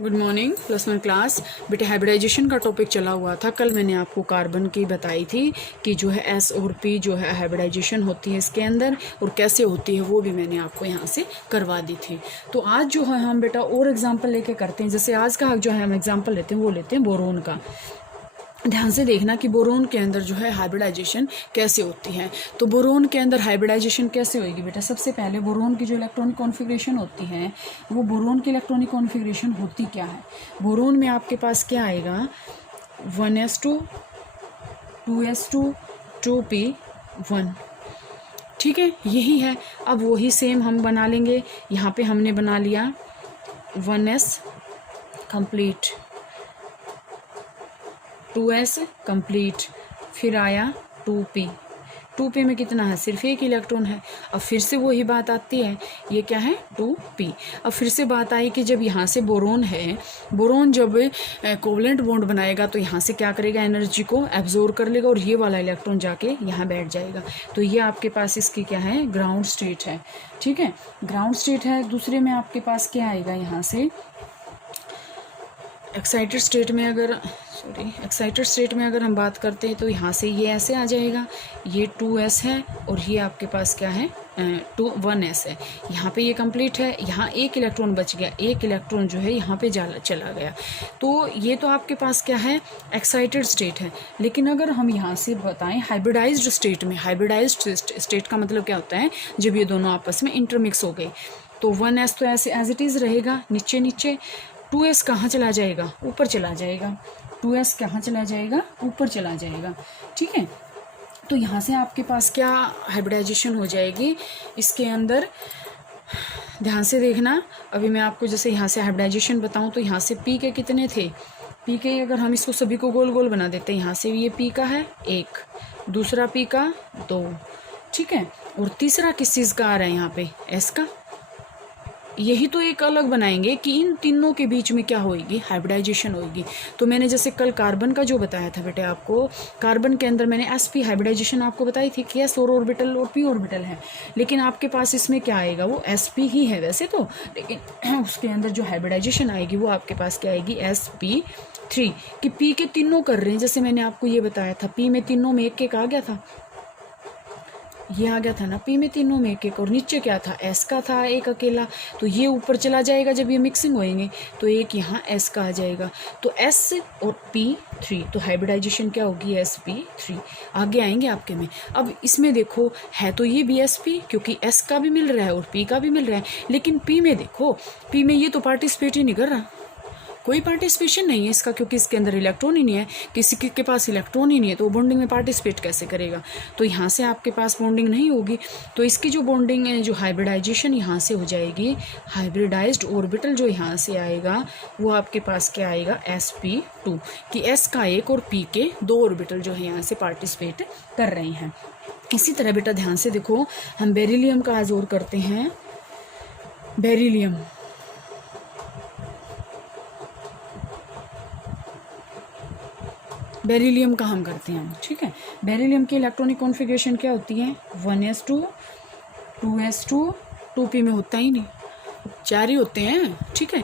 Good morning +1 class. बेटे hybridisation का topic चला हुआ था। कल मैंने आपको कार्बन की बताई थी कि जो है एस और पी जो है हाइब्रिडाइजेशन होती है इसके अंदर और कैसे होती है वो भी मैंने आपको यहाँ से करवा दी थी। तो आज जो है हम बेटा और एग्जाम्पल लेके करते हैं। जैसे आज का जो है हम एग्जाम्पल लेते हैं वो लेते हैं बोरोन का। ध्यान से देखना कि बोरोन के अंदर जो है हाइब्रिडाइजेशन कैसे होती है। तो बोरोन के अंदर हाइब्रिडाइजेशन कैसे होगी बेटा? सबसे पहले बोरोन की जो इलेक्ट्रॉनिक कॉन्फ़िगरेशन होती है वो बोरोन की इलेक्ट्रॉनिक कॉन्फ़िगरेशन होती क्या है? बोरोन में आपके पास क्या आएगा? 1s2 2s2 2p1। ठीक है, यही है। अब वही सेम हम बना लेंगे। यहाँ पे हमने बना लिया 1s कंप्लीट, 2s कंप्लीट, फिर आया 2p। 2p में कितना है? सिर्फ एक इलेक्ट्रॉन है। अब फिर से वही बात आती है, ये क्या है? 2p। अब फिर से बात आई कि जब यहाँ से बोरोन है, बोरोन जब कोवलेंट बॉन्ड बनाएगा तो यहाँ से क्या करेगा? एनर्जी को एब्जॉर्ब कर लेगा और ये वाला इलेक्ट्रॉन जाके यहाँ बैठ जाएगा। तो ये आपके पास इसकी क्या है? ग्राउंड स्टेट है। ठीक है, ग्राउंड स्टेट है। दूसरे में आपके पास क्या आएगा? यहाँ से एक्साइटेड स्टेट में अगर हम बात करते हैं तो यहाँ से ये ऐसे आ जाएगा, ये 2s है और ये आपके पास क्या है? 1s है। यहाँ पे ये कंप्लीट है, यहाँ एक इलेक्ट्रॉन बच गया, एक इलेक्ट्रॉन जो है यहाँ पे चला गया। तो ये तो आपके पास क्या है? एक्साइटेड स्टेट है। लेकिन अगर हम यहाँ से बताएं हाइब्रिडाइज्ड स्टेट में, हाइब्रिडाइज्ड स्टेट का मतलब क्या होता है? जब ये दोनों आपस में इंटरमिक्स हो गए तो 1s तो ऐसे एज इट इज़ रहेगा नीचे नीचे, 2s कहाँ चला जाएगा? ऊपर चला जाएगा। 2s कहाँ चला जाएगा? ऊपर चला जाएगा। ठीक है, तो यहाँ से आपके पास क्या हाइब्रिडाइजेशन हो जाएगी इसके अंदर? ध्यान से देखना। अभी मैं आपको जैसे यहाँ से हाइब्रिडाइजेशन बताऊँ तो यहाँ से पी के कितने थे? पी के अगर हम इसको सभी को गोल गोल बना देते हैं, यहाँ से ये पी का है 1, दूसरा पी का 2, ठीक है, और तीसरा किस चीज़ का आ रहा है यहाँ पे? एस का। यही तो एक अलग बनाएंगे कि इन तीनों के बीच में क्या होगी? हाइब्रिडाइजेशन होगी। तो मैंने जैसे कल कार्बन का जो बताया था बेटे आपको, कार्बन के अंदर मैंने sp हाइब्रिडाइजेशन आपको बताई थी कि s और ऑर्बिटल और p ऑर्बिटल है, लेकिन आपके पास इसमें क्या आएगा? वो sp ही है वैसे तो, लेकिन उसके अंदर जो हाइब्रिडाइजेशन आएगी वो आपके पास क्या आएगी? sp3। कि p के तीनों कर रहे हैं, जैसे मैंने आपको ये बताया था p में तीनों में एक एक आ गया था, ये आ गया था ना p में तीनों में एक एक, और नीचे क्या था? s का था एक अकेला, तो ये ऊपर चला जाएगा जब ये मिक्सिंग होएंगे तो एक यहाँ s का आ जाएगा। तो s और p3, तो हाइब्रिडाइजेशन क्या होगी? sp3। आगे आएंगे आपके में। अब इसमें देखो है तो ये भी sp, क्योंकि s का भी मिल रहा है और p का भी मिल रहा है, लेकिन p में देखो, p में ये तो पार्टिसिपेट ही नहीं कर रहा, कोई पार्टिसिपेशन नहीं है इसका, क्योंकि इसके अंदर इलेक्ट्रॉन ही नहीं है। किसी के पास इलेक्ट्रॉन ही नहीं है तो वो बॉन्डिंग में पार्टिसिपेट कैसे करेगा? तो यहाँ से आपके पास बॉन्डिंग नहीं होगी। तो इसकी जो बॉन्डिंग है, जो हाइब्रिडाइजेशन यहाँ से हो जाएगी, हाइब्रिडाइज्ड ऑर्बिटल जो यहाँ से आएगा वो आपके पास क्या आएगा? sp2, कि s का एक और p के 2 ऑर्बिटल जो है यहाँ से पार्टिसिपेट कर रहे हैं। इसी तरह बेटा ध्यान से देखो, हम बेरिलियम का आज और करते हैं। बेरिलियम का हम करते हैं। ठीक है, बेरिलियम की इलेक्ट्रॉनिक कॉन्फ़िगरेशन क्या होती है? 1s2 2s2 2p में होता ही नहीं, 4 ही होते हैं। ठीक है,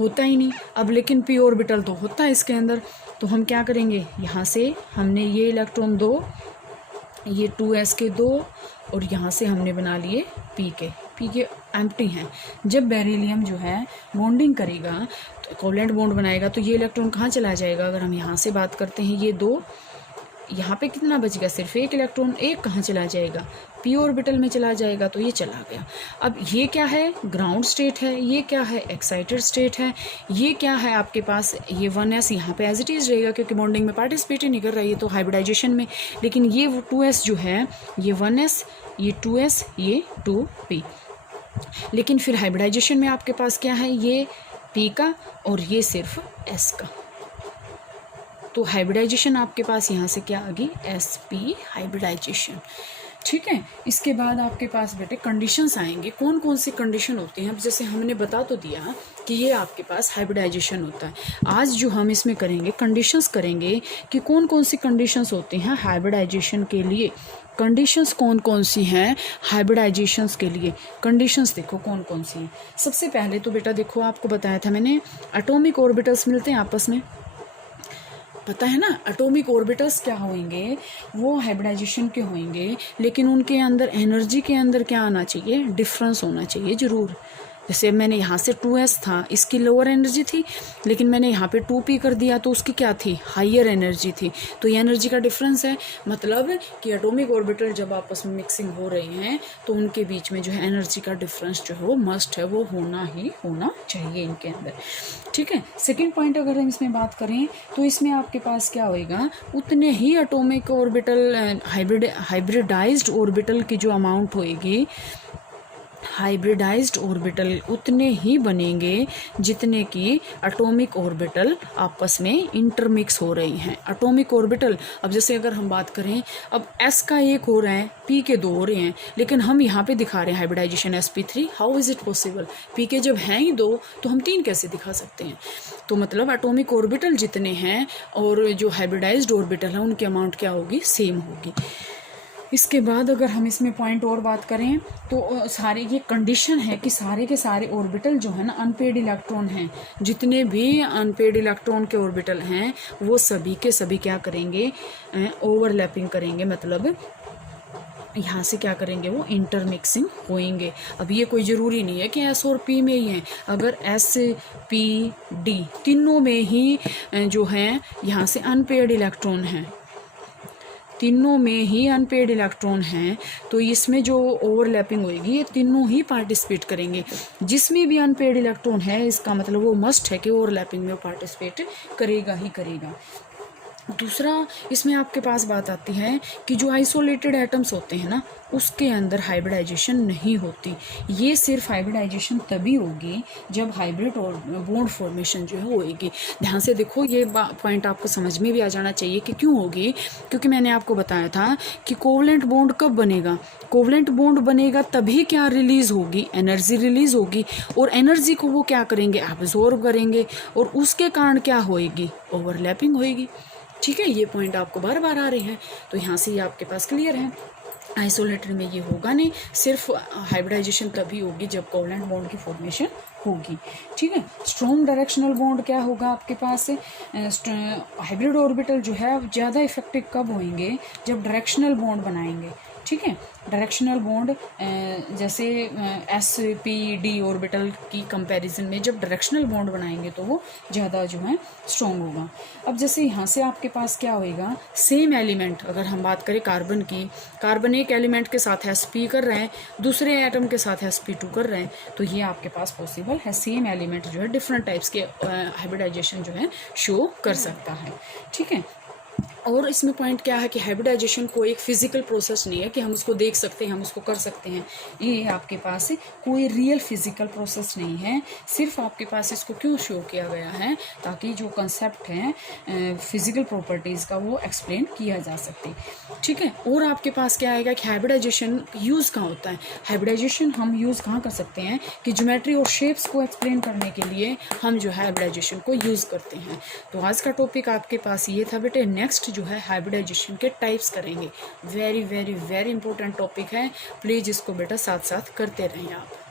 होता ही नहीं। अब लेकिन p ऑर्बिटल तो होता है इसके अंदर, तो हम क्या करेंगे? यहाँ से हमने ये इलेक्ट्रॉन 2, ये 2s के 2, और यहाँ से हमने बना लिए p के एम्प्टी हैं। जब बेरिलियम जो है बॉन्डिंग करेगा, तो कोवलेंट बॉन्ड बनाएगा, तो ये इलेक्ट्रॉन कहाँ चला जाएगा? अगर हम यहाँ से बात करते हैं, ये 2, यहाँ पे कितना बच गया? सिर्फ एक इलेक्ट्रॉन, एक कहाँ चला जाएगा? p ऑर्बिटल में चला जाएगा, तो ये चला गया। अब ये क्या है? ग्राउंड स्टेट है। ये क्या है? एक्साइटेड स्टेट है। ये क्या है आपके पास? ये 1s यहाँ पे एज इट इज़ रहेगा, क्योंकि बॉन्डिंग में पार्टिसिपेट ही नहीं कर रहा है ये तो हाइब्रिडाइजेशन में। लेकिन ये 2s जो है, ये 1s, ये 2s, ये 2p। लेकिन फिर हाइब्रिडाइजेशन में आपके पास क्या है? ये p का और ये सिर्फ s का। तो हाइब्रिडाइजेशन आपके पास यहाँ से क्या आ गई? sp hybridization. ठीक है। इसके बाद आपके पास बेटे कंडीशंस आएंगे, कौन कौन सी कंडीशन होती हैं। अब जैसे हमने बता तो दिया कि ये आपके पास हाइब्रिडाइजेशन होता है। आज जो हम इसमें करेंगे कंडीशंस करेंगे कि कौन कौन सी कंडीशंस होती हैं हाइब्रिडाइजेशन के लिए। कंडीशंस कौन कौन सी हैं हाइब्रिडाइजेशंस के लिए, कंडीशंस देखो कौन कौन सी हैं। सबसे पहले तो बेटा देखो आपको बताया था मैंने, एटॉमिक ऑर्बिटल्स मिलते हैं आपस में, पता है ना। एटॉमिक ऑर्बिटल्स क्या होंगे, वो हाइब्रिडाइजेशन के होंगे, लेकिन उनके अंदर एनर्जी के अंदर क्या आना चाहिए, डिफरेंस होना चाहिए ज़रूर। जैसे मैंने यहाँ से 2s था, इसकी लोअर एनर्जी थी, लेकिन मैंने यहाँ पे 2p कर दिया तो उसकी क्या थी, हाइयर एनर्जी थी। तो ये एनर्जी का डिफरेंस है, मतलब कि एटॉमिक ऑर्बिटल जब आपस में मिक्सिंग हो रही हैं तो उनके बीच में जो है एनर्जी का डिफरेंस जो है वो मस्ट है, वो होना ही होना चाहिए इनके अंदर। ठीक है। सेकेंड पॉइंट अगर हम इसमें बात करें तो इसमें आपके पास क्या होएगा, उतने ही एटॉमिक ऑर्बिटल हाइब्रिडाइज्ड ऑर्बिटल की जो अमाउंट होएगी, हाइब्रिडाइज्ड ऑर्बिटल उतने ही बनेंगे जितने की एटॉमिक ऑर्बिटल आपस में इंटरमिक्स हो रही हैं। एटॉमिक ऑर्बिटल, अब जैसे अगर हम बात करें, अब s का एक हो रहा है, p के दो हो रहे हैं, लेकिन हम यहाँ पे दिखा रहे हैं hybridization sp3। How is it possible, p के जब हैं ही दो तो हम 3 कैसे दिखा सकते हैं। तो मतलब एटॉमिक ऑर्बिटल जितने हैं और जो हाइब्रिडाइज्ड ऑर्बिटल है उनकी अमाउंट क्या होगी, सेम होगी। इसके बाद अगर हम इसमें पॉइंट और बात करें तो सारे ये कंडीशन है कि सारे के सारे ऑर्बिटल जो है ना अनपेड इलेक्ट्रॉन हैं, जितने भी अनपेड इलेक्ट्रॉन के ऑर्बिटल हैं वो सभी के सभी क्या करेंगे, ओवरलैपिंग करेंगे, मतलब यहाँ से क्या करेंगे, वो इंटरमिक्सिंग होएंगे। अब ये कोई ज़रूरी नहीं है कि S और P में ही हैं, अगर S P D तीनों में ही जो हैं यहाँ से अनपेड इलेक्ट्रॉन हैं, तीनों में ही अनपेड इलेक्ट्रॉन हैं, तो इसमें जो ओवरलैपिंग होएगी ये तीनों ही पार्टिसिपेट करेंगे। जिसमें भी अनपेड इलेक्ट्रॉन है इसका मतलब वो मस्ट है कि ओवरलैपिंग में पार्टिसिपेट करेगा ही करेगा। दूसरा इसमें आपके पास बात आती है कि जो आइसोलेटेड एटम्स होते हैं ना उसके अंदर हाइब्रिडाइजेशन नहीं होती। ये सिर्फ हाइब्रिडाइजेशन तभी होगी जब हाइब्रिड और बॉन्ड फॉर्मेशन जो है होएगी। ध्यान से देखो, ये पॉइंट आपको समझ में भी आ जाना चाहिए कि क्यों होगी, क्योंकि मैंने आपको बताया था कि कोवलेंट बॉन्ड कब बनेगा, कोवलेंट बॉन्ड बनेगा तभी क्या रिलीज होगी, एनर्जी रिलीज होगी, और एनर्जी को वो क्या करेंगे, एब्जॉर्ब करेंगे, और उसके कारण क्या होएगी, ओवरलैपिंग होएगी। ठीक है, ये पॉइंट आपको बार बार आ रहे हैं, तो यहाँ से ये आपके पास क्लियर है। आइसोलेटेड में ये होगा नहीं, सिर्फ हाइब्रिडाइजेशन तभी होगी जब कोवलेंट बॉन्ड की फॉर्मेशन होगी। ठीक है। स्ट्रॉन्ग डायरेक्शनल बॉन्ड क्या होगा आपके पास, हाइब्रिड ऑर्बिटल जो है ज़्यादा इफेक्टिव कब होंगे, जब डायरेक्शनल बॉन्ड बनाएंगे। ठीक है। डायरेक्शनल बॉन्ड जैसे sp-d ऑर्बिटल की कंपैरिजन में जब डायरेक्शनल बॉन्ड बनाएंगे तो वो ज़्यादा जो है स्ट्रॉन्ग होगा। अब जैसे यहाँ से आपके पास क्या होएगा, सेम एलिमेंट अगर हम बात करें कार्बन की, कार्बन एक एलिमेंट के साथ sp कर रहे हैं, दूसरे एटम के साथ sp2 कर रहे हैं, तो ये आपके पास पॉसिबल है। सेम एलिमेंट जो है डिफरेंट टाइप्स के हाइब्रिडाइजेशन जो है शो कर सकता है। ठीक है। और इसमें पॉइंट क्या है कि हाइब्रिडाइजेशन को एक फिजिकल प्रोसेस नहीं है कि हम उसको देख सकते हैं, हम उसको कर सकते हैं। ये आपके पास कोई रियल फिजिकल प्रोसेस नहीं है, सिर्फ आपके पास इसको क्यों शो किया गया है, ताकि जो कंसेप्ट है फिजिकल प्रॉपर्टीज़ का वो एक्सप्लेन किया जा सके। ठीक है। और आपके पास क्या आएगा कि हाइब्रिडाइजेशन यूज़ कहाँ होता है, हाइब्रिडाइजेशन हम यूज़ कहाँ कर सकते हैं कि ज्योमेट्री और शेप्स को एक्सप्लेन करने के लिए हम जो है हाइब्रिडाइजेशन को यूज़ करते हैं। तो आज का टॉपिक आपके पास ये था बेटे। नेक्स्ट जो है हाइब्रिडाइजेशन के टाइप्स करेंगे। Very very very important topic है, प्लीज़ इसको बेटा साथ साथ करते रहें आप।